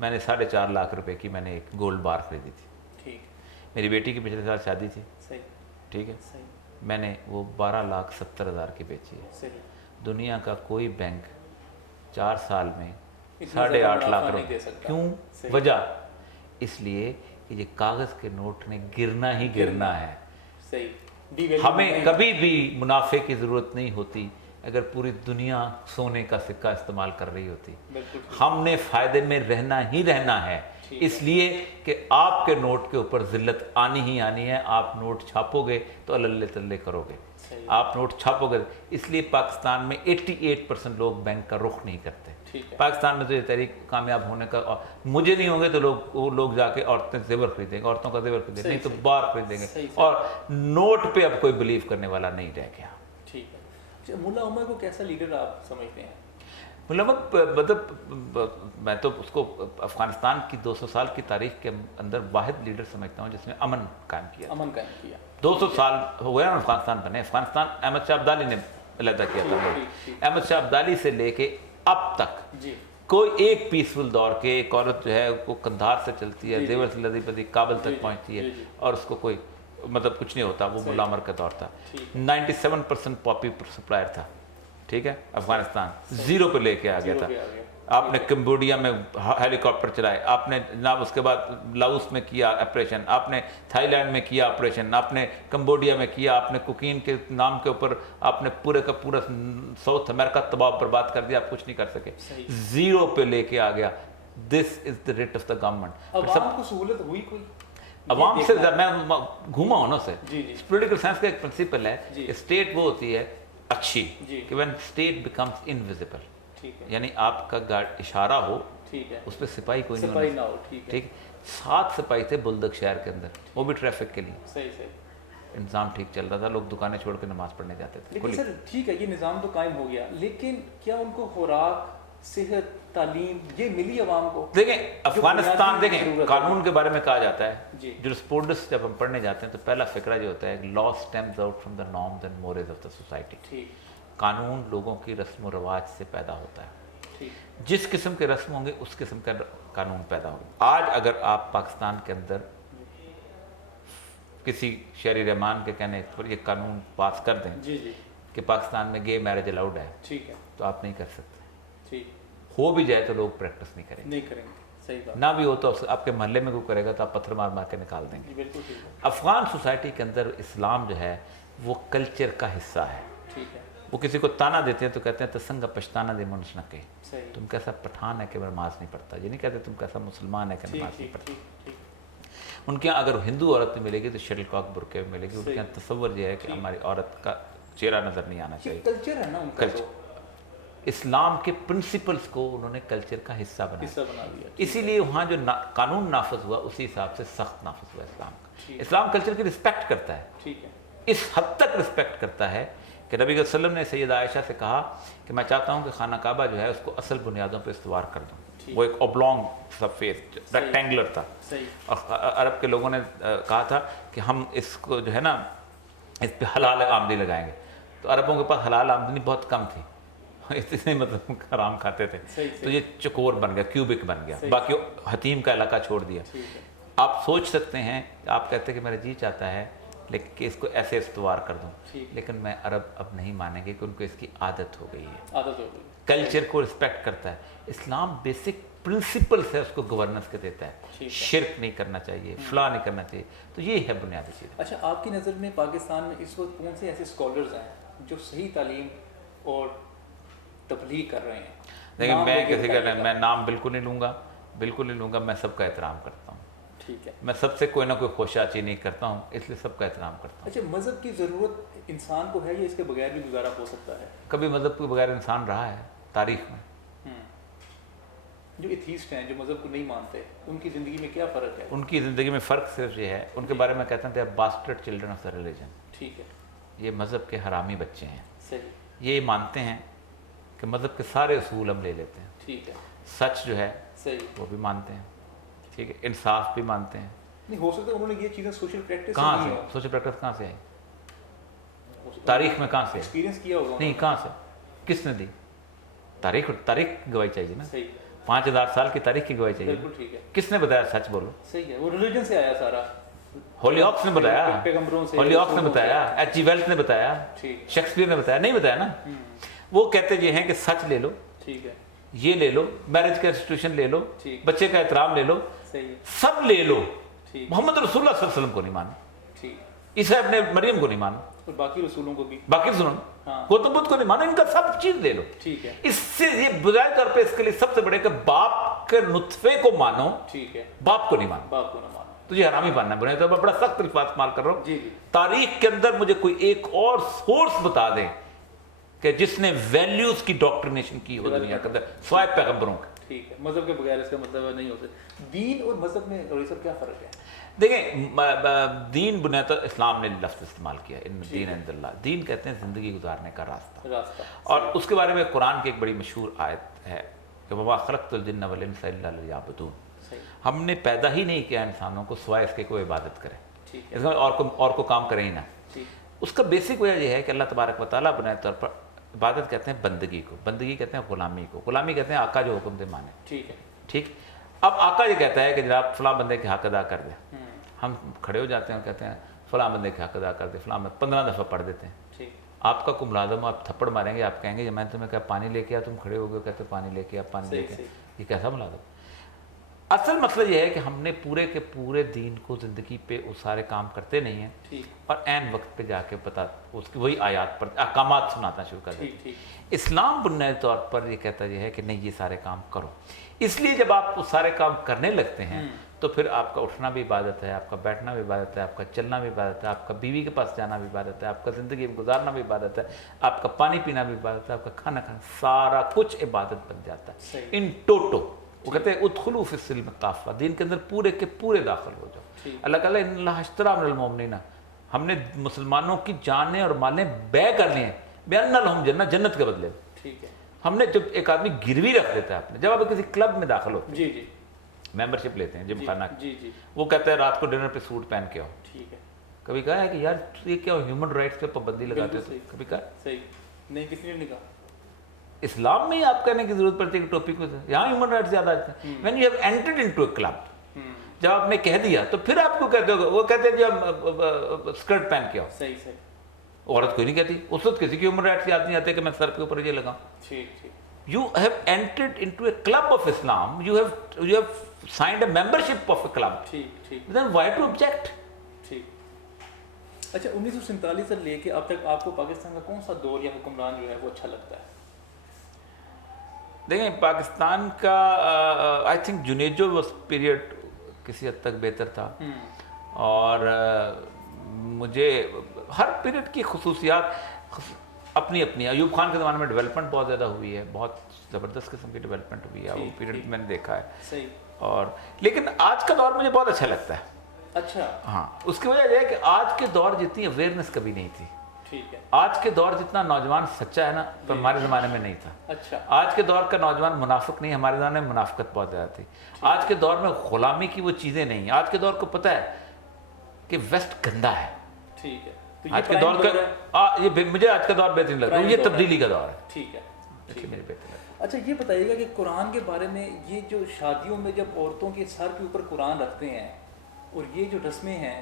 मैंने 4.5 लाख रुपए की मैंने एक गोल्ड बार खरीदी थी। ठीक, मेरी बेटी की पिछले साल शादी थी, सही, ठीक है, सही, मैंने वो 12,70,000 की बेची है। सही। दुनिया का कोई बैंक 4 साल में इतना ज़्यादा 8.5 लाख मुनाफा नहीं रुपए दे सकता। क्यों? सही। वजह इसलिए कि ये कागज़ के नोट ने गिरना ही गिरना है। सही, devalue हमें नहीं। कभी भी मुनाफे की ज़रूरत नहीं होती अगर पूरी दुनिया सोने का सिक्का इस्तेमाल कर रही होती। बिल्कुल ठीक। हमने फ़ायदे में रहना ही रहना है, ठीक है। इसलिए कि आपके नोट के ऊपर ज़िल्लत आनी ही आनी है। आप नोट छापोगे तो अल्ले तल्ले करोगे, सही। आप नोट छापोगे। इसलिए पाकिस्तान में 88% लोग बैंक का रुख नहीं करते। ठीक है। पाकिस्तान में तो ये तरीक कामयाब होने का, और मुझे नहीं होंगे तो वो लोग जाके औरतें जेवर खरीदेंगे, औरतों का जेवर खरीदेंगे, सही, नहीं तो सही। बार खरीदेंगे। सही, सही। और नोट पे अब कोई बिलीव करने वाला नहीं रह गया। ठीक है। अच्छा, मुल्ला उमर को कैसा लीडर आप समझते हैं? मतलब मैं तो उसको अफगानिस्तान की 200 साल की तारीख के अंदर वाहिद लीडर समझता हूँ जिसने अमन कायम किया। अमन कायम किया। 200 साल हो गया ना अफगानिस्तान बने। अफगानिस्तान अहमद शाह अब्दाली ने पैदा किया था। ठीक। अहमद शाह अब्दाली से लेके अब तक जी, कोई एक पीसफुल दौर के एक औरत जो है वो कंधार से चलती है, जी, जेवर से लदीपति काबल जी, तक जी, पहुंचती है, जी, जी। और उसको कोई मतलब कुछ नहीं होता। वो सही। मुल्ला उमर का दौर था। ठीक 97% पॉपी सप्लायर था, ठीक है। अफगानिस्तान 0 पे लेके आ गया जीरो था। पे आ गया। आपने कंबोडिया में हेलीकॉप्टर चलाए, आपने जनाब उसके बाद लाओस में किया ऑपरेशन, आपने थाईलैंड में किया ऑपरेशन, आपने कंबोडिया में किया, आपने कुकीन के नाम के ऊपर आपने पूरे का पूरा साउथ अमेरिका तबाह बर्बाद कर दिया। आप कुछ नहीं कर सके, सही। 0 पे लेके आ गया। This is the rate of the government. अवाम को सहूलत हुई कोई? अवाम ये से देखना है। मैं घूमा हूं ना से। जी, जी। पॉलिटिकल साइंस का एक प्रिंसिपल है जी। कि स्टेट वो होती है अच्छी जी। कि व्हेन स्टेट बिकम्स इनविजिबल, ठीक है, यानी आपका गार्ड इशारा हो, ठीक है। उस पर सिपाही कोई नहीं सिपाही होना ना हो, ठीक है। ठीक। 7 सिपाही थे बुलदक शहर के अंदर, वो भी ट्रैफिक के लिए। सही, सही। इंतजाम ठीक चल रहा था, लोग दुकानें छोड़ के नमाज पढ़ने जाते थे। लेकिन खुली। सर ठीक है, ये निज़ाम तो कायम हो गया, लेकिन क्या उनको खुराक, सेहत, तालीम ये मिली अवाम को? देखें अफगानिस्तान, बुनियादी देखें ज़रूरत है। कानून के बारे में कहा जाता है, जी। जुरिस्प्रूडेंस जब हम पढ़ने जाते हैं तो पहला फिक्रा जो होता है, law stems out from the norms and morals of the society. ठीक, कानून लोगों की रस्म व रवाज से पैदा होता है। ठीक। जिस किस्म के रस्म होंगे उस किस्म का कानून पैदा होगा। आज अगर आप पाकिस्तान के अंदर किसी शहरी रहमान के कहने पर ये कानून पास कर दें जी, जी, कि पाकिस्तान में गे मैरिज अलाउड है, ठीक है, तो आप नहीं कर सकते। ठीक। हो भी जाए तो लोग प्रैक्टिस नहीं करेंगे, नहीं करेंगे, सही बात। ना भी हो तो आपके मोहल्ले में कोई करेगा तो आप पत्थर मार मार के निकाल देंगे। जी, बिल्कुल ठीक है, अफगान सोसाइटी के अंदर इस्लाम जो है वो कल्चर का हिस्सा है। ठीक है, वो किसी को ताना देते हैं तो कहते हैं तसंग पछताना दे मनुष्य के, सही। तुम कैसा पठान है कि नमाज नहीं पढ़ता। ये नहीं कहते तुम कैसा मुसलमान है कि ठीक, नमाज नहीं ठीक, पढ़ता। ठीक, ठीक। उनके यहाँ अगर हिंदू औरत में मिलेगी तो शटल कॉक बुरके में मिलेगी। उनके सही। यहाँ तस्वर ये है कि ठीक। हमारी औरत का चेहरा नजर नहीं आना ये चाहिए। कल्चर है ना उनका, कल्चर। तो इस्लाम के प्रिंसिपल्स को उन्होंने कल्चर का हिस्सा बनाया, हिस्सा बना दिया। इसीलिए वहाँ जो कानून नाफज हुआ उसी हिसाब से सख्त नाफज हुआ इस्लाम का। ठीक। इस्लाम कल्चर की रिस्पेक्ट करता है, ठीक है, इस हद तक रिस्पेक्ट करता है कि नबी वसल्लम ने सैयदा आयशा से कहा कि मैं चाहता हूँ कि खाना काबा जो है उसको असल बुनियादों पर इस्तवार कर दूँ। ठीक। वो एक ओब्लॉन्ग सा फेस रेक्टेंगुलर था, सही। और अरब के लोगों ने कहा था कि हम इसको जो है ना इस पे हलाल आमदनी लगाएंगे। तो अरबों के पास हलाल आमदनी बहुत कम थी, इतने मतलब हराम खाते थे। सही, तो ये चकोर बन गया, क्यूबिक बन गया, सही। बाकी हतीम का इलाका छोड़ दिया। ठीक है, आप सोच सकते हैं, आप कहते हैं कि मेरा जी चाहता है लेकिन कि इसको ऐसे इस्तवार कर दूं, ठीक। लेकिन मैं अरब अब नहीं मानेंगे कि उनको इसकी आदत हो गई है। आदत हो गई। कल्चर को रिस्पेक्ट करता है। इस्लाम बेसिक प्रिंसिपल्स है उसको गवर्नेंस के देता ठीक है, है। शिरक नहीं करना चाहिए, फला नहीं करना चाहिए। तो ये है बुनियादी चीज़। अच्छा, आपकी नज़र में पाकिस्तान में इस वक्त कौन से ऐसे स्कॉलर्स हैं जो सही तालीम और तबलीग कर रहे हैं? लेकिन नाम मैं लेके किसी का बताइएगा। मैं नाम बिल्कुल नहीं लूँगा, बिल्कुल नहीं लूँगा। मैं सबका एहतराम करता हूँ, ठीक है। मैं सबसे कोई ना कोई खोशाची नहीं करता हूँ, इसलिए सबका एहतराम करता हूँ। अच्छा, मज़हब की ज़रूरत इंसान को है या इसके बगैर भी गुजारा हो सकता है? कभी मज़हब के बगैर इंसान रहा है तारीख में? जो एथीस्ट हैं, जो मज़हब को नहीं मानते, उनकी ज़िंदगी में क्या फ़र्क है? उनकी ज़िंदगी में फ़र्क सिर्फ ये है, उनके बारे में कहते हैं they are bastard children of the religion. ठीक है, ये मज़हब के हरामी बच्चे हैं। सही। ये मानते हैं कि मज़हब के सारे उसूल हम ले लेते हैं, ठीक है, सच जो है सही। वो भी मानते हैं, ठीक है, इंसाफ भी मानते हैं। नहीं हो सकता उन्होंने ये चीज़ें सोशल प्रैक्टिस कहाँ से सोशल प्रैक्टिस कहाँ से आई? तारीख में कहाँ से? एक्सपीरियंस किया होगा नहीं, कहाँ से, किसने दी? तारीख गवाही चाहिए ना। सही। 5000 साल की तारीख की गवाही चाहिए। बिल्कुल ठीक है, किसने बताया सच बोलो? सही है, वो रिलीजन से आया सारा, होलीऑक्स ने बताया, पैगंबरों से, होलीऑक्स ने रसूलों से। बताया, एच.जी. वेल्स ने बताया, ठीक शेक्सपियर ने बताया? नहीं बताया ना। वो कहते ये हैं कि सच ले लो, ठीक है, ये ले लो, मैरिज का इंस्टीट्यूशन ले लो, ठीक। बच्चे का एहतराम ले लो, सही है, सब ले लो, ठीक मोहम्मद रसूलुल्लाह सल्लल्लाहु अलैहि वसल्लम को नहीं मानो, ठीक, ईसा इब्ने मरियम को नहीं मानो, और बाकी रसूलों को भी, बाकी सुनो, हाँ। गौतम बुद्ध को नहीं मानो, इनका सब चीज ले लो। ठीक है, इससे ये बुझाए तौर पे इसके लिए सबसे बड़े कि बाप के नुत्फे को मानो, ठीक है, बाप को नहीं मानो। बाप को ना मानो, तुझे हरामी मानना है, बुनियादी तौर पर बड़ा सख्त अल्फाज इस्तेमाल कर रहा हूँ। जी जी, तारीख के अंदर मुझे कोई एक और सोर्स बता दें कि जिसने वैल्यूज की डॉक्ट्रिनेशन की हो दुनिया के अंदर स्वाय पैगंबरों के। ठीक है, मजहब के बगैर इसका मतलब नहीं हो सकता। दीन और मजहब में और ये सब क्या फर्क है? देखें, दीन बुनियाद इस्लाम ने लफ्ज़ इस्तेमाल किया, इन दीन इंदल्लाह, दीन कहते हैं ज़िंदगी गुजारने का रास्ता। और उसके बारे में कुरान की एक बड़ी मशहूर आयत है कि वमा खलक़्तुल जिन्न वल इंसा इल्ला लियअबुदून, हमने पैदा ही नहीं किया इंसानों को सिवाय इसके कोई इबादत करे, इसमें और को काम करे ही ना। उसका बेसिक वजह यह है कि अल्लाह तबारक व तआला बुनियादी तौर पर इबादत कहते हैं बंदगी को, बंदगी कहते हैं ग़ुलामी को, ग़ुलामी कहते हैं आका जो हुक्म दे माने। ठीक है, ठीक। अब आका ये कहता है कि जनाब फलां बंदे के हक अदा कर दे, हम खड़े हो जाते हैं और कहते हैं फलां बंदे के हक अदा कर दे, फलां 15 दफ़ा पढ़ देते हैं। ठीक, आपका को मुलाजम, आप थप्पड़ मारेंगे, आप कहेंगे ये मैंने तुम्हें कहा पानी लेके आ, तुम खड़े हो गए कहते पानी लेके आ, पानी लेके, ये कैसा मुलाजम? असल मसला ये है कि हमने पूरे के पूरे दीन को ज़िंदगी पे वो सारे काम करते नहीं हैं, और ऐन वक्त पे जाके पता उसकी वही आयात पर अहकामात सुनाना शुरू कर देते हैं। इस्लाम बुनियादी तौर पर ये कहता यह है कि नहीं ये सारे काम करो, इसलिए जब आप वो सारे काम करने लगते हैं तो फिर आपका उठना भी इबादत है, आपका बैठना भी इबादत है, आपका चलना भी इबादत है, आपका बीवी के पास जाना भी इबादत है, आपका ज़िंदगी में गुजारना भी इबादत है, आपका पानी पीना भी इबादत है, आपका खाना खाना, सारा कुछ इबादत बन जाता है इन टोटो। वो कहते हैं उदखुलू फिस्सिल्म काफ़ा, दीन के अंदर पूरे के पूरे दाखिल हो जाओ। अल्लाह कहता है इन्नल्लाह अश्तरा मिनल मुमिनीना, हमने मुसलमानों की जानें और मालें बै कर ली हैं, बिअन्ना लहुम जन्नत, जन्नत के बदले। ठीक है, हमने जब एक आदमी गिरवी रख देता है अपने, जब आप किसी क्लब में दाखिल होते हैं, जी जी, मेंबरशिप लेते हैं जिम खाना, जी जी, वो कहता है रात को डिनर पे सूट पहन के आओ। ठीक है, कभी कहा है कि यार ये क्या ह्यूमन राइट्स पे पाबंदी लगाते हो? कभी कहा? सही नहीं, किसी ने नहीं कहा। इस्लाम में ही आप कहने की जरूरत पड़ती है कि टॉपिक को, यहाँ ह्यूमन राइट्स ज्यादा आते हैं। When you have entered into a club, जब आपने कह दिया तो फिर आपको कहते हो, वो कहते हैं जी हम स्कर्ट पहन के आओ। सही सही, औरत कोई नहीं कहती, उस वक्त किसी की ह्यूमन राइट्स याद नहीं आते कि मैं सर के ऊपर ये लगाऊं। ठीक ठीक, You have entered into a club of Islam. You have signed a membership of a club. ठीक ठीक, Then why to object? ठीक। अच्छा, 1947 से लेके अब तक आपको पाकिस्तान का कौन सा दौर या हुक्मरान जो है वो अच्छा लगता है? देखें, पाकिस्तान का आई थिंक जुनेजो पीरियड किसी हद तक बेहतर था, और मुझे हर पीरियड की खसूसियात अपनी अपनी। अयूब खान के ज़माने में डेवलपमेंट बहुत ज़्यादा हुई है, बहुत ज़बरदस्त किस्म की डेवलपमेंट हुई है, वो पीरियड मैंने देखा है। सही। और लेकिन आज का दौर मुझे बहुत अच्छा लगता है। अच्छा, हाँ, उसकी वजह यह है कि आज के दौर जितनी अवेयरनेस कभी नहीं थी। ठीक है, आज के दौर जितना नौजवान सच्चा है ना, तो हमारे ज़माने में नहीं था। अच्छा, आज के दौर का नौजवान मुनाफिक नहीं, हमारे ज़माने में मुनाफिकत बहुत ज़्यादा थी। आज के दौर में गुलामी की वो चीज़ें नहीं। आज के दौर को पता है कि वेस्ट गंदा है। ठीक है, तो आज के दौर का ये मुझे आज का दौर बेहतरीन लगता है, ये तब्दीली का दौर है। ठीक है, इसलिए मेरे बेहतर लगता है। अच्छा, ये बताइएगा कि कुरान के बारे में, ये जो शादियों में जब औरतों के सर के ऊपर कुरान रखते हैं और ये जो रस्में हैं,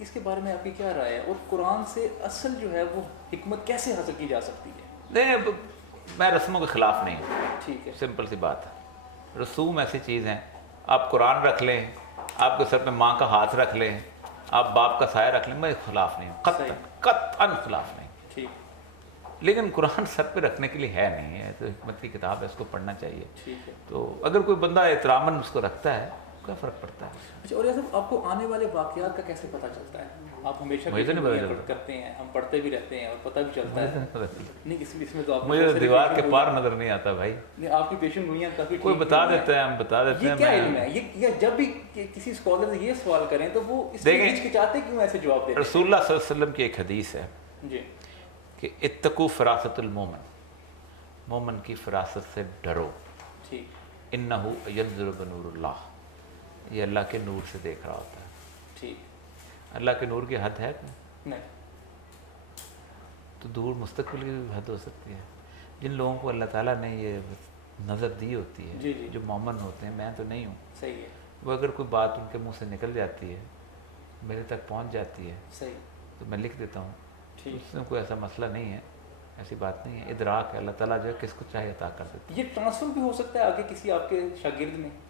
इसके बारे में आपकी क्या राय है? और कुरान से असल जो है वो हिकमत कैसे हासिल की जा सकती है? नहीं, मैं रस्मों के ख़िलाफ़ नहीं हूँ। ठीक है, सिंपल सी बात है। रसूम ऐसी चीज़ हैं, आप कुरान रख लें, आपके सर पे माँ का हाथ रख लें, आप बाप का साया रख लें, मैं खिलाफ नहीं हूँ, कतअन खिलाफ नहीं। ठीक। लेकिन कुरान सर पे रखने के लिए है नहीं है, तो हिकमत की किताब है, इसको पढ़ना चाहिए। ठीक है, तो अगर कोई बंदा एहतरामन उसको रखता है, क्या फ़र्क पड़ता है? अच्छा, और ये सब आपको आने वाले वाक़यात का कैसे पता चलता है? आप हमेशा मुझे तो नहीं पता चलता। करते हैं, हम पढ़ते भी रहते हैं और पता भी चलता है। नहीं, इसमें तो आप मुझे तो दीवार के पार नजर नहीं आता भाई। नहीं, आपकी पेशेंट दुनिया काफ़ी कोई बता देता है, हम बता देते हैं। ये क्या इल्म है? ये जब भी किसी स्कॉलर से ये सवाल करें तो वो इसमें हिचकिचाते क्यों ऐसे जवाब देते हैं? रसूलुल्लाह सल्लल्लाहु अलैहि वसल्लम की एक हदीस है जी कि इत्तकू फरासतुल मोमिन, मोमिन की फरासत से डरो। ठीक, इन्नहु यंज़ुरु बिनूरिल्लाह, ये अल्लाह के नूर से देख रहा होता है। ठीक। अल्लाह के नूर की हद है नहीं, तो दूर मुस्तकबिल की भी हद हो सकती है। जिन लोगों को अल्लाह ताला ने ये नज़र दी होती है, जी, जी। जो मोमन होते हैं, मैं तो नहीं हूँ, सही है, वो अगर कोई बात उनके मुंह से निकल जाती है, मेरे तक पहुँच जाती है, सही, तो मैं लिख देता हूँ। ठीक। उसमें कोई ऐसा मसला नहीं है, ऐसी बात नहीं है। इदराक है, अल्लाह ताला जो है किसको चाहे अता कर देता ये ट्रांसफ़र भी हो सकता है आगे किसी आपके शागिर्द में? है।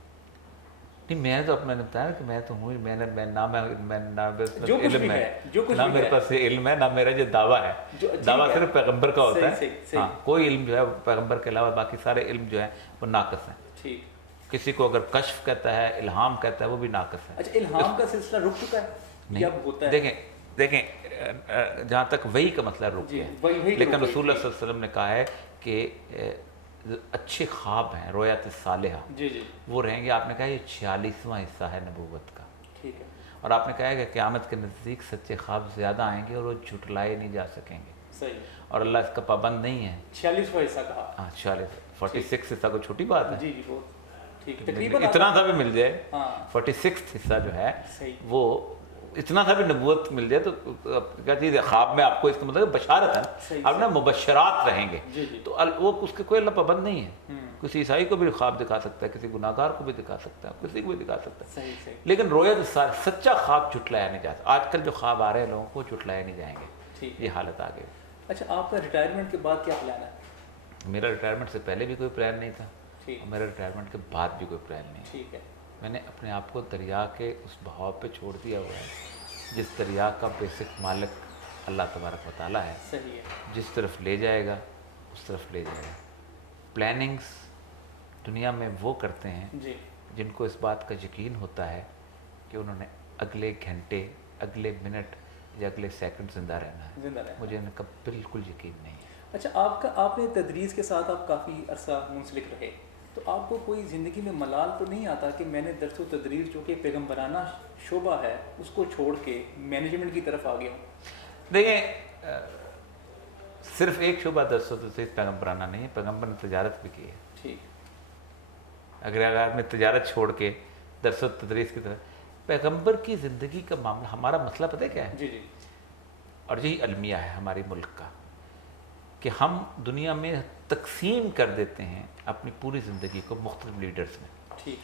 नहीं, मैं तो अपना बताया कि मैं तो हूँ, मैं ना बस जो कुछ इल्म भी है, है, जो कुछ ना भी मेरे है। पास ये इल्म है, ना मेरा जो दावा है। जो ठीक दावा है। सिर्फ पैगंबर का होता सही, है। सही, सही। हाँ, कोई इल्म जो है पैगंबर के अलावा बाकी सारे इल्म जो है वो नाकस हैं। ठीक। किसी को अगर कश्फ कहता है, इल्हाम कहता है, वो भी नाकस है। अच्छा, इल्हाम का सिलसिला रुक चुका है नहीं, या अब होता है? देखें जहाँ तक वही का मसला रुक जी, गया, वही लेकिन रुक गई, रसूल जी। सल्लल्लाहु अलैहि वसल्लम ने कहा है कि अच्छे ख्वाब हैं, रोयात सालिहा, जी, जी, वो रहेंगे। आपने कहा ये 46वां हिस्सा है नबूवत का, ठीक है, और आपने कहा है कि क़यामत के नज़दीक सच्चे ख्वाब ज़्यादा आएंगे और वो झुटलाए नहीं जा सकेंगे, सही। और अल्लाह इसका पाबंद नहीं है। 46वां हिस्सा कहा। हाँ, 46 हिस्सा कोई छोटी बात है। जी, जी, बहुत ठीक। तकरीबन इतना सा भी मिल जाए, हाँ, 46 हिस्सा जो है सही। वो इतना सा भी नबूवत मिल जाए तो क्या चीज़ है, ख्वाब में आपको इसका मतलब बशारत है सही, ना, आप ना मुबशरात रहेंगे। जी, जी। तो वो उसके कोई अल्लाह पाबंद नहीं है। हम्म, किसी ईसाई को भी ख्वाब दिखा सकता है, किसी गुनाहगार को भी दिखा सकता है, किसी को भी दिखा सकता है, सही, सही, लेकिन रोयत सच्चा ख्वाब झुटलाया नहीं जाता। आजकल जो ख्वाब आ रहे हैं लोगों को झुटलाए नहीं जाएंगे, ठीक। ये हालत आ गई। अच्छा, आपका रिटायरमेंट के बाद क्या प्लान है? मेरा रिटायरमेंट से पहले भी कोई प्लान नहीं था, ठीक, और मेरा रिटायरमेंट के बाद भी कोई प्लान नहीं है। ठीक है, मैंने अपने आप को दरिया के उस बहाव पे छोड़ दिया हुआ है, जिस दरिया का बेसिक मालिक अल्लाह तबारक व तआला है। सही है, जिस तरफ ले जाएगा उस तरफ ले जाएगा। प्लानिंग्स दुनिया में वो करते हैं जी, जिनको इस बात का यकीन होता है कि उन्होंने अगले घंटे, अगले मिनट या अगले सेकंड ज़िंदा रहना है। जिंदा रहे। मुझे इनका बिल्कुल यकीन नहीं है। अच्छा, आपने तदरीस के साथ आप काफ़ी अरसा मुंसलिक रहे, तो आपको कोई ज़िंदगी में मलाल तो नहीं आता कि मैंने दरस व तदरीस जो कि पैगम्बराना शोबा है उसको छोड़ के मैनेजमेंट की तरफ आ गया हूँ? देखिए, सिर्फ एक शुबा दरस व तदरीस पैगम्बराना नहीं है, पैगम्बर ने तजारत भी की है। ठीक, अगर आपने तजारत छोड़ के दरस व तदरीस की तरफ, पैगम्बर की ज़िंदगी का मामला, हमारा मसला पता है क्या है, जी, जी, और यही अलमिया है हमारे मुल्क का, कि हम दुनिया में तकसीम कर देते हैं अपनी पूरी ज़िंदगी को मुख्तलिफ लीडर्स में। ठीक,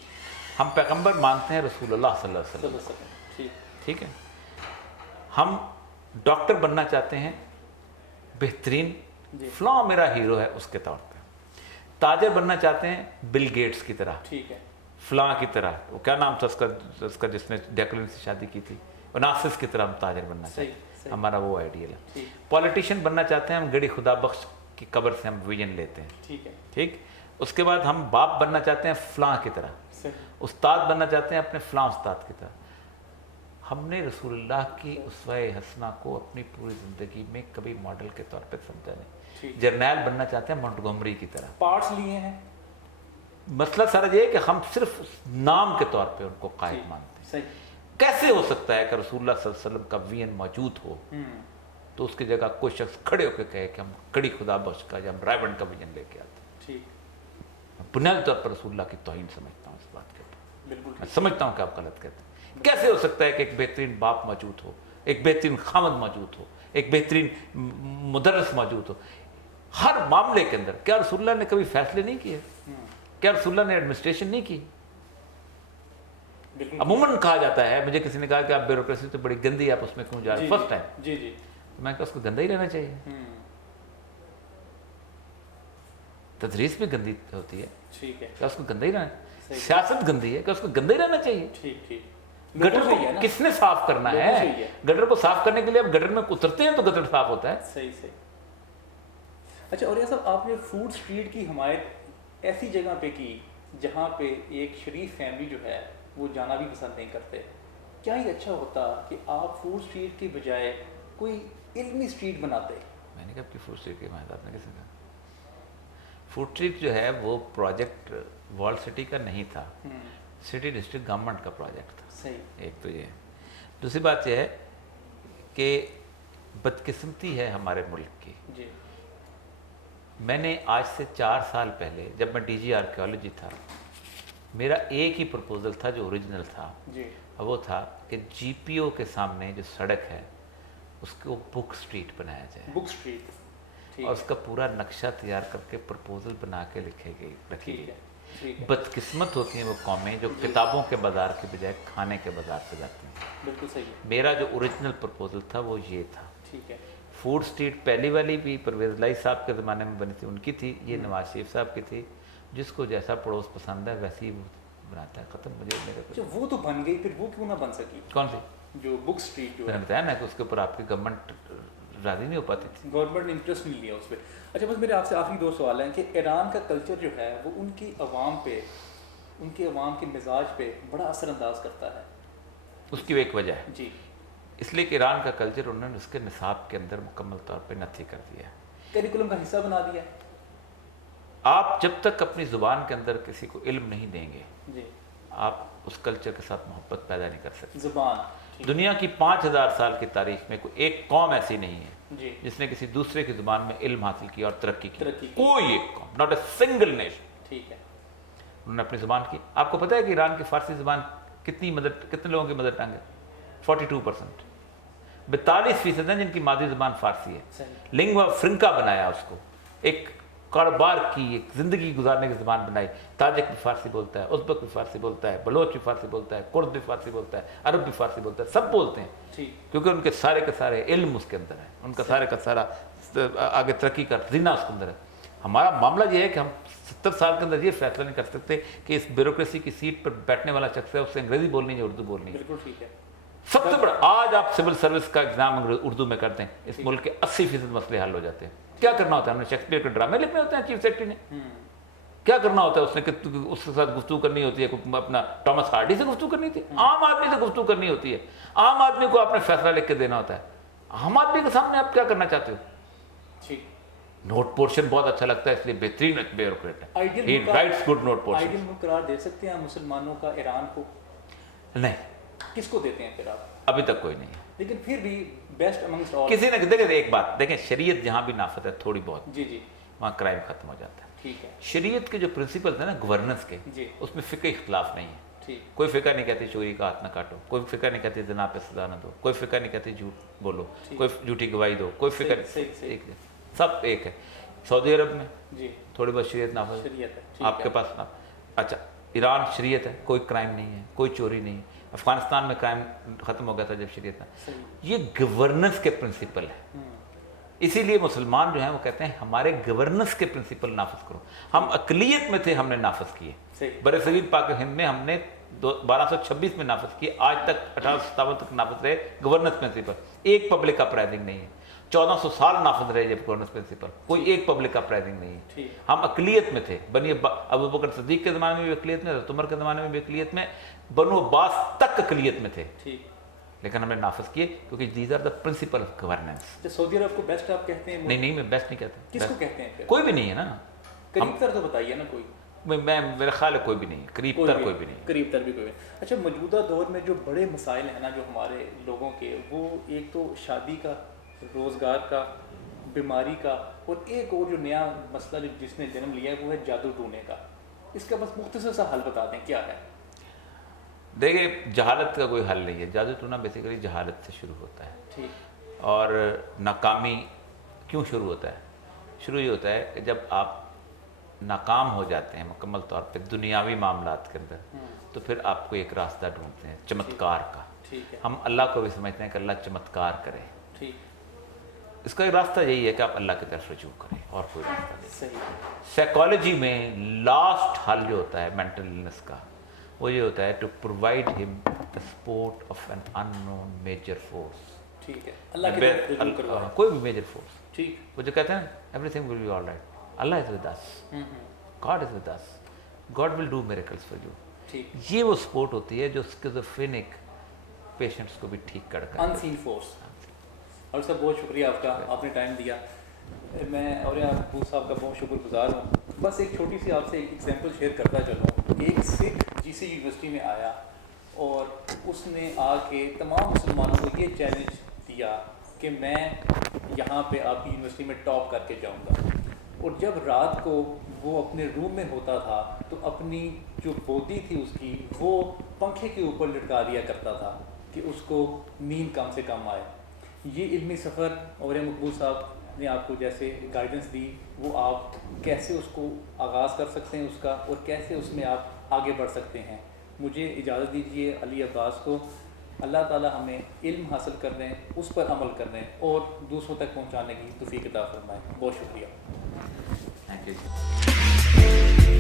हम पैगम्बर मानते हैं रसूलुल्लाह सल्लल्लाहु अलैहि वसल्लम, चलो सकें, ठीक, ठीक है। हम डॉक्टर बनना चाहते हैं बेहतरीन, जी, फ़लाँ मेरा हीरो है उसके तौर पे। ताजर बनना चाहते हैं बिल गेट्स की तरह, ठीक है, फ़लाँ की तरह, वो क्या नाम था उसका जिसने डेक्लिन से शादी की थी, ओनासिस की तरह हम ताजर बनना सही, चाहते हैं। सही, हमारा वो आइडियल है। ठीक, पॉलिटिशियन बनना चाहते हैं हम गड़ी खुदा बख्श की कब्र से हम विजन लेते हैं, ठीक है, ठीक। उसके बाद हम बाप बनना चाहते हैं फ़लाँ की तरह, सही, उस्ताद बनना चाहते हैं अपने फ़लाँ उस्ताद की तरह। हमने रसूलुल्लाह की उसवा-ए हसना को अपनी पूरी ज़िंदगी में कभी मॉडल के तौर पे समझा नहीं। ठीक। जर्नैल बनना चाहते हैं मोंटगोमरी की तरह। पार्ट्स लिए हैं, मसला सारा ये है कि हम सिर्फ उस नाम के तौर पे उनको कायद ठीक, मानते हैं। सही, कैसे हो सकता है कि रसूलुल्लाह सल्लल्लाहु अलैहि वसल्लम का विजन मौजूद हो तो उसकी जगह कोई शख्स खड़े होकर कहे कि हम कड़ी खुदा बख्श का या हम रायबंड का विजन लेके आते हैं। ठीक, मैं बुनियादी तौर पर रसूलुल्लाह की तौहीन समझता हूँ इस बात के ऊपर। बिल्कुल मैं ठीक, समझता हूँ कि आप गलत कहते हैं। कैसे हो सकता है कि एक बेहतरीन बाप मौजूद हो, एक बेहतरीन खामद मौजूद हो, एक बेहतरीन मुदर्रिस मौजूद हो हर मामले के अंदर? क्या रसूलुल्लाह ने कभी फैसले नहीं किए? क्या रसूलुल्लाह ने एडमिनिस्ट्रेशन नहीं की? बिल्कुल, अमूमन कहा जाता है, मुझे किसी ने कहा कि आप ब्यूरोक्रेसी तो बड़ी गंदी है, आप उसमें क्यों जा रहे जी, हैं फर्स्ट टाइम? जी, जी, तो मैं कहा उसको गंदा ही रहना चाहिए। तदरीस भी गंदी होती है, ठीक है, क्या उसको गंदा ही रहना? सही। सियासत गंदी है, क्या उसको गंदा ही रहना चाहिए? ठीक, ठीक, गटर बिल्कुल सही है को ना? किसने साफ करना बिल्कुल है? सही है। गटर को साफ करने के लिए आप गटर में उतरते हैं तो गटर साफ होता है। सही, सही। अच्छा, और ये सब आपने फूड स्ट्रीट की हमायत ऐसी जगह पे की जहाँ पे एक शरीफ फैमिली जो है वो जाना भी पसंद नहीं करते। क्या ही अच्छा होता कि आप फूड स्ट्रीट की बजाय कोई इल्मी स्ट्रीट बनाते। मैंने कहा आपकी फूड स्ट्रीट के बारे में आपने कैसे कहा? फूड स्ट्रीट जो है वो प्रोजेक्ट वॉल सिटी का नहीं था, सिटी डिस्ट्रिक्ट गवर्नमेंट का प्रोजेक्ट था। सही, एक तो ये है। दूसरी बात यह है कि बदकिस्मती है हमारे मुल्क की। जी, मैंने आज से 4 साल पहले जब मैं डीजी आर्कियोलॉजी था, मेरा एक ही प्रपोजल था जो ओरिजिनल था, जी, वो था कि जीपीओ के सामने जो सड़क है उसको बुक स्ट्रीट बनाया जाए। बुक स्ट्रीट, اور اس کا پورا نقشہ تیار کر کے پرپوزل بنا کے رکھی ٹھیک گئی. ہے ٹھیک ہے بدقسمت ہوتی ہیں وہ قومیں جو کتابوں کے بازار کے بجائے کھانے کے بازار پہ جاتی ہیں. بالکل صحیح ہے. میرا جو اوریجنل پرپوزل تھا وہ یہ تھا. ٹھیک ہے فوڈ اسٹریٹ پہلی والی بھی پرویز لائی صاحب کے زمانے میں بنی تھی، ان کی تھی. یہ نواز شریف صاحب کی تھی. جس کو جیسا پڑوس پسند ہے ویسے ہی وہ بناتا ہے. ختم. مجھے میرے اچھا وہ تو بن گئی، پھر وہ کیوں نہ بن سکی کون سی جو بک اسٹریٹ جو میں ہے؟ نے بتایا نا کہ اس کے اوپر آپ کی گورنمنٹ راضی نہیں ہو پاتی تھی. گورنمنٹ نے انٹرسٹ نہیں لیا اس پہ. اچھا بس میرے آپ سے آخری دو سوال ہیں کہ ایران کا کلچر جو ہے وہ ان کی عوام پہ، ان کے عوام کے مزاج پہ بڑا اثر انداز کرتا ہے. اس کی ایک وجہ ہے جی اس لیے کہ ایران کا کلچر انہوں نے اس کے نصاب کے اندر مکمل طور پہ نتھی کر دیا ہے. کیریکولم کا حصہ بنا دیا. آپ جب تک اپنی زبان کے اندر کسی کو علم نہیں دیں گے جی آپ اس کلچر کے ساتھ محبت پیدا نہیں کر سکتے. زبان. دنیا کی 5000 سال کی تاریخ میں کوئی ایک قوم ایسی نہیں ہے جی جس نے کسی دوسرے کی زبان میں علم حاصل کیا اور ترقی کی. ترقی کی. کوئی ایک قوم، ناٹ اے سنگل نیشن. ٹھیک ہے انہوں نے اپنی زبان کی. آپ کو پتہ ہے کہ ایران کی فارسی زبان کتنے لوگوں کی مدر ٹنگ ہے؟ 42%. 42% ہیں جن کی مادری زبان فارسی ہے. صحیح. لنگوا فرنکا بنایا اس کو، ایک کاروبار کی، ایک زندگی گزارنے کی زبان بنائی. تاجک بھی فارسی بولتا ہے، ازبک بھی فارسی بولتا ہے، بلوچ بھی فارسی بولتا ہے، کرد بھی فارسی بولتا ہے، عرب بھی فارسی بولتا ہے. سب بولتے ہیں ٹھیک. کیونکہ ان کے سارے کے سارے علم اس کے اندر ہے، ان کا سارے کا سارا آگے ترقی کا زینہ اس کے اندر ہے. ہمارا معاملہ یہ ہے کہ ہم 70 سال کے اندر یہ فیصلہ نہیں کر سکتے کہ اس بیوروکریسی کی سیٹ پر بیٹھنے والا شخص ہے اس سے انگریزی بولنی ہے یا اردو بولنی ہے. بالکل ٹھیک ہے. سب سے بڑا آج آپ سول سروس کا ایگزام اردو میں کرتے ہیں، اس ملک کے 80% مسئلے حل ہو جاتے ہیں. کیا کرنا ہوتا ہے؟ ہم نے شیکسپیئر کے ڈرامے لکھنے ہوتے ہیں چیف سیکرٹری نے. کیا کرنا ہوتا ہے؟ اس نے اس کے ساتھ گفتگو کرنی ہوتی ہے، اپنا ٹامس ہارڈی سے گفتگو کرنی تھی، عام آدمی سے گفتگو کرنی ہوتی ہے. عام آدمی کو اپنے فیصلہ لکھ کے دینا ہوتا ہے. عام آدمی کے سامنے آپ کیا کرنا چاہتے ہو؟ ٹھیک. نوٹ پورشن بہت اچھا لگتا ہے، اس لیے بہترین بیوروکریٹ ہے. He writes good note portion. Ideal ملک قرار دے سکتے ہیں مسلمانوں کا ایران کو؟ نہیں، کس کو دیتے ہیں پھر آپ؟ ابھی تک کوئی نہیں ہے. لیکن پھر بھی بیسٹ امنگسٹ آل. کسی نے دیکھیں ایک بات دیکھیں، شریعت جہاں بھی نافذ ہے تھوڑی بہت جی جی وہاں کرائم ختم ہو جاتا ہے. ٹھیک ہے. شریعت کے جو پرنسپلز ہیں نا گورننس کے، جی اس میں فقہ اختلاف نہیں ہے. ٹھیک. کوئی فقہ نہیں کہتی چوری کا ہاتھ نہ کاٹو، کوئی فقہ نہیں کہتی زنا پہ سزا نہ دو، کوئی فقہ نہیں کہتی جھوٹ بولو، کوئی جھوٹی گواہی دو، کوئی فقہ صحیح. سب ایک ہے. سعودی عرب میں جی تھوڑی بہت شریعت نافذ ہے، شریعت ہے. آپ کے پاس اچھا ایران شریعت ہے، کوئی کرائم نہیں ہے، کوئی چوری نہیں. افغانستان میں کرائم ختم ہو گیا تھا جب شریعت ہے. یہ گورننس کے پرنسپل ہے. اسی لیے مسلمان جو ہیں وہ کہتے ہیں ہمارے گورننس کے پرنسپل نافذ کرو. ہم اقلیت میں تھے، ہم نے نافذ کیے. برِ صغیر پاک ہند میں ہم نے 1226 میں نافذ کیے، آج تک 1857 تک نافذ رہے گورننس پرنسپل. ایک پبلک اپرائزنگ نہیں ہے. 1400 سال نافذ رہے جب گورننس پرنسپل، کوئی ایک پبلک اپرائزنگ نہیں ہے. ہم اقلیت میں تھے. بنی ابو بکر صدیق کے زمانے میں بھی اقلیت میں، حضرت عمر کے زمانے میں بھی اقلیت میں، بنو عباس تک اقلیت میں تھے. لیکن ہم نے نافذ کیے کیونکہ these are the principle of governance. سعودی عرب کو بیسٹ آپ کہتے ہیں؟ نہیں میں بیسٹ نہیں کہتا. کس کو کہتے ہیں پھر؟ کوئی بھی نہیں ہے نا. قریب تر تو بتائیے نا کوئی. میں میرا خیال ہے کوئی بھی نہیں، قریب تر کوئی بھی نہیں. قریب تر بھی کوئی نہیں. اچھا موجودہ دور میں جو بڑے مسائل ہیں نا جو ہمارے لوگوں کے، وہ ایک تو شادی کا، روزگار کا، بیماری کا، اور ایک اور جو نیا مسئلہ جس نے جنم لیا ہے وہ ہے جادو ٹونے کا. اس کا بس مختصر سا حل بتا دیں کیا ہے. دیکھیے جہالت کا کوئی حل نہیں ہے. جادو ٹونا بیسیکلی جہالت سے شروع ہوتا ہے. ٹھیک. اور ناکامی کیوں شروع ہوتا ہے؟ شروع یہ ہوتا ہے کہ جب آپ ناکام ہو جاتے ہیں مکمل طور پہ دنیاوی معاملات کے اندر، تو پھر آپ کو ایک راستہ ڈھونڈتے ہیں چمتکار کا. ہم اللہ کو بھی سمجھتے ہیں کہ اللہ چمتکار کرے. اس کا ایک راستہ یہی ہے کہ آپ اللہ کی طرف رجوع کریں، اور کوئی راستہ نہیں. سائیکالوجی میں لاسٹ حل جو ہوتا ہے مینٹل النس کا، وہ یہ ہوتا ہے ٹو پرووائڈ ہم the support of an unknown major force. ٹھیک ہے. اللہ کی طرف رجوع کروایں. کوئی بھی میجر فورس. ٹھیک. وہ جو کہتے ہیں everything will be all right. Allah is with us. God is with us. God will do miracles for you. یہ وہ سپورٹ ہوتی ہے جو اسکیزوفرینک پیشنٹس کو بھی ٹھیک کرتا ہے. Unseen force. اور سب بہت شکریہ آپ کا، آپ نے ٹائم دیا. میں اور ابو صاحب کا بہت شکر گزار ہوں. بس ایک چھوٹی سی آپ سے ایک ایگزامپل شیئر کرتا چلوں. ایک سکھ جی سی یونیورسٹی میں آیا اور اس نے آ کے تمام مسلمانوں کو یہ چیلنج دیا کہ میں یہاں پہ آپ کی یونیورسٹی میں ٹاپ کر کے جاؤں گا. اور جب رات کو وہ اپنے روم میں ہوتا تھا تو اپنی جو بودی تھی اس کی وہ پنکھے کے اوپر لٹکا دیا کرتا تھا کہ اس کو نیند کم سے کم آئے. یہ علمی سفر اور مقبول صاحب نے آپ کو جیسے گائیڈنس دی وہ آپ کیسے اس کو آغاز کر سکتے ہیں اس کا اور کیسے اس میں آپ آگے بڑھ سکتے ہیں. مجھے اجازت دیجیے علی عباس کو. اللہ تعالی ہمیں علم حاصل کرنے اس پر عمل کرنے اور دوسروں تک پہنچانے کی توفیق عطا فرمائے. بہت شکریہ. Thank you.